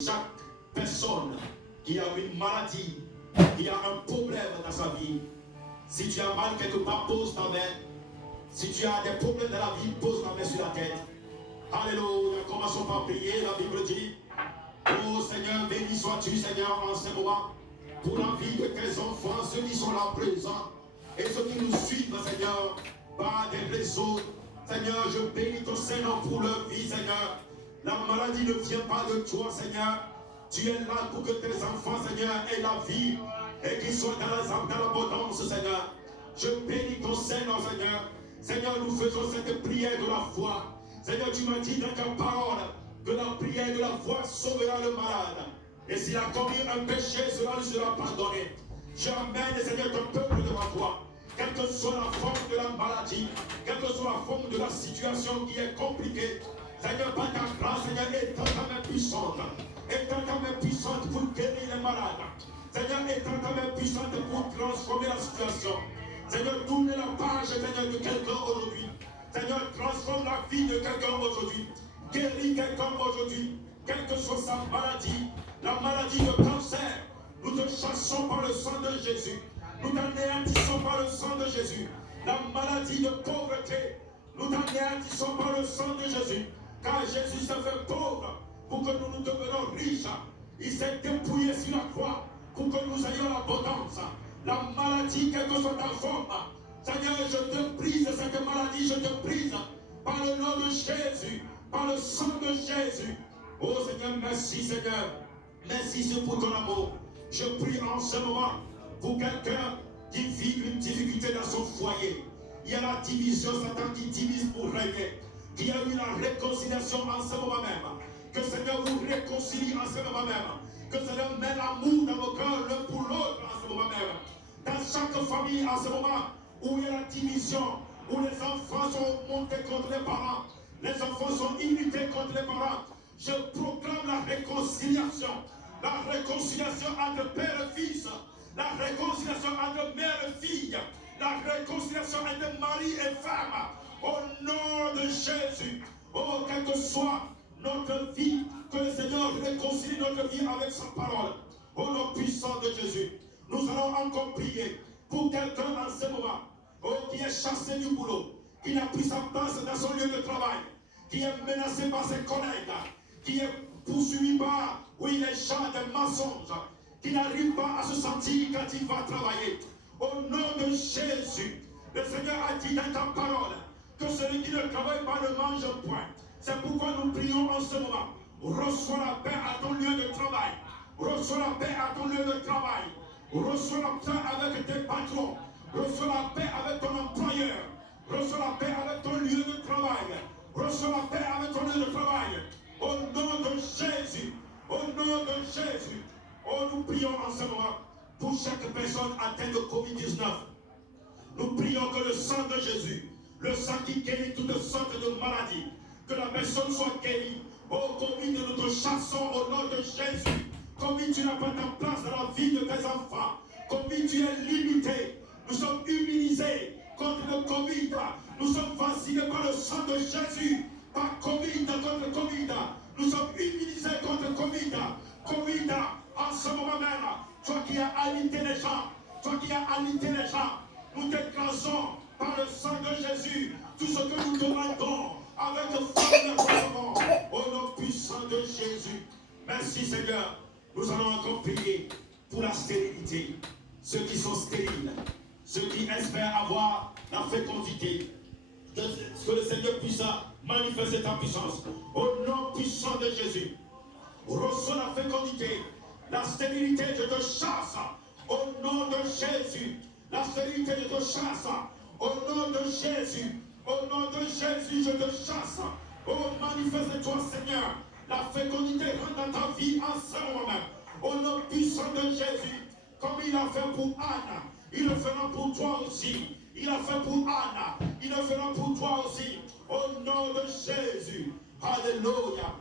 chaque personne qui a une maladie, qui a un problème dans sa vie. Si tu as mal quelque part, pose ta main. Si tu as des problèmes dans la vie, pose ta main sur la tête. Alléluia. Commençons par prier. La Bible dit: oh Seigneur, béni sois-tu, Seigneur, en ce moment, pour la vie de tes enfants, ceux qui sont là présents et ceux qui nous suivent, Seigneur, par des réseaux. Seigneur, je bénis ton Seigneur pour leur vie, Seigneur. La maladie ne vient pas de toi, Seigneur. Tu es là pour que tes enfants, Seigneur, aient la vie et qu'ils soient dans l'abondance, Seigneur. Je bénis ton Seigneur, Seigneur. Seigneur, nous faisons cette prière de la foi. Seigneur, tu m'as dit dans ta parole que la prière de la foi sauvera le malade. Et s'il a commis un péché, cela lui sera pardonné. J'amène, Seigneur, ton peuple devant toi. Quelle que soit la forme de la maladie, quelle que soit la forme de la situation qui est compliquée, Seigneur, par ta grâce, Seigneur, étends ta main puissante. Étends ta main puissante pour guérir les malades. Seigneur, étends ta main puissante pour transformer la situation. Seigneur, tourne la page, Seigneur, de quelqu'un aujourd'hui. Seigneur, transforme la vie de quelqu'un aujourd'hui. Guéris quelqu'un aujourd'hui. Quelle que soit sa maladie, la maladie de cancer, nous te chassons par le sang de Jésus. Nous t'anéantissons par le sang de Jésus. La maladie de pauvreté, nous t'anéantissons par le sang de Jésus. Car Jésus s'est fait pauvre pour que nous nous devenions riches. Il s'est dépouillé sur la croix pour que nous ayons l'abondance. La maladie, quelle que soit ta forme, Seigneur, je te brise cette maladie, je te brise par le nom de Jésus, par le sang de Jésus. Oh Seigneur, merci Seigneur. Merci pour ton amour. Je prie en ce moment pour quelqu'un qui vit une difficulté dans son foyer. Il y a la division, Satan qui divise pour régner. Il y a eu la réconciliation en ce moment même. Que Seigneur vous réconcilie en ce moment même. Que Seigneur met l'amour dans vos cœurs l'un pour l'autre en ce moment même. Dans chaque famille en ce moment où il y a la division, où les enfants sont montés contre les parents, les enfants sont irrités contre les parents, je proclame la réconciliation. La réconciliation entre père et fils. La réconciliation entre mère et fille. La réconciliation entre mari et femme. Au nom de Jésus. Oh, quelle que soit notre vie, que le Seigneur réconcilie notre vie avec sa parole. Au nom puissant de Jésus. Nous allons encore prier pour quelqu'un en ce moment. Oh, qui est chassé du boulot. Qui n'a plus sa place dans son lieu de travail. Qui est menacé par ses collègues. Qui est poursuivi par, oui, les gens des mensonges. Qui n'arrive pas à se sentir quand il va travailler. Au nom de Jésus. Le Seigneur a dit dans ta parole que celui qui ne travaille pas ne mange point. C'est pourquoi nous prions en ce moment. Reçois la paix à ton lieu de travail. Reçois la paix à ton lieu de travail. Reçois la paix avec tes patrons. Reçois la paix avec ton employeur. Reçois la paix avec ton lieu de travail. Reçois la paix avec ton lieu de travail. Au nom de Jésus. Au nom de Jésus. Oh, nous prions en ce moment pour chaque personne atteinte de Covid-19. Nous prions que le sang de Jésus, le sang qui guérit toutes sortes de maladies, que la personne soit guérie. Oh, Covid, nous te chassons au nom de Jésus. Covid, tu n'as pas ta place dans la vie de tes enfants. Covid, tu es limité. Nous sommes immunisés contre le Covid. Nous sommes vaccinés par le sang de Jésus. Par Covid, contre Covid. Nous sommes immunisés contre Covid. Covid, en ce moment même, toi qui as alité les gens, toi qui as alité les gens, nous déclarons par le sang de Jésus tout ce que nous demandons avec foi au nom puissant de Jésus. Merci Seigneur. Nous allons encore prier pour la stérilité. Ceux qui sont stériles, ceux qui espèrent avoir la fécondité, que le Seigneur puisse manifester ta puissance. Au nom puissant de Jésus, reçois la fécondité, la stérilité, je te chasse. Au nom de Jésus, la stérilité, je te chasse. Au nom de Jésus, au nom de Jésus, je te chasse. Oh, manifeste-toi, Seigneur. La fécondité rentre dans ta vie en ce moment même. Au nom puissant de Jésus, comme il a fait pour Anna, il le fera pour toi aussi. Il a fait pour Anna, il le fera pour toi aussi. Au nom de Jésus. Alléluia.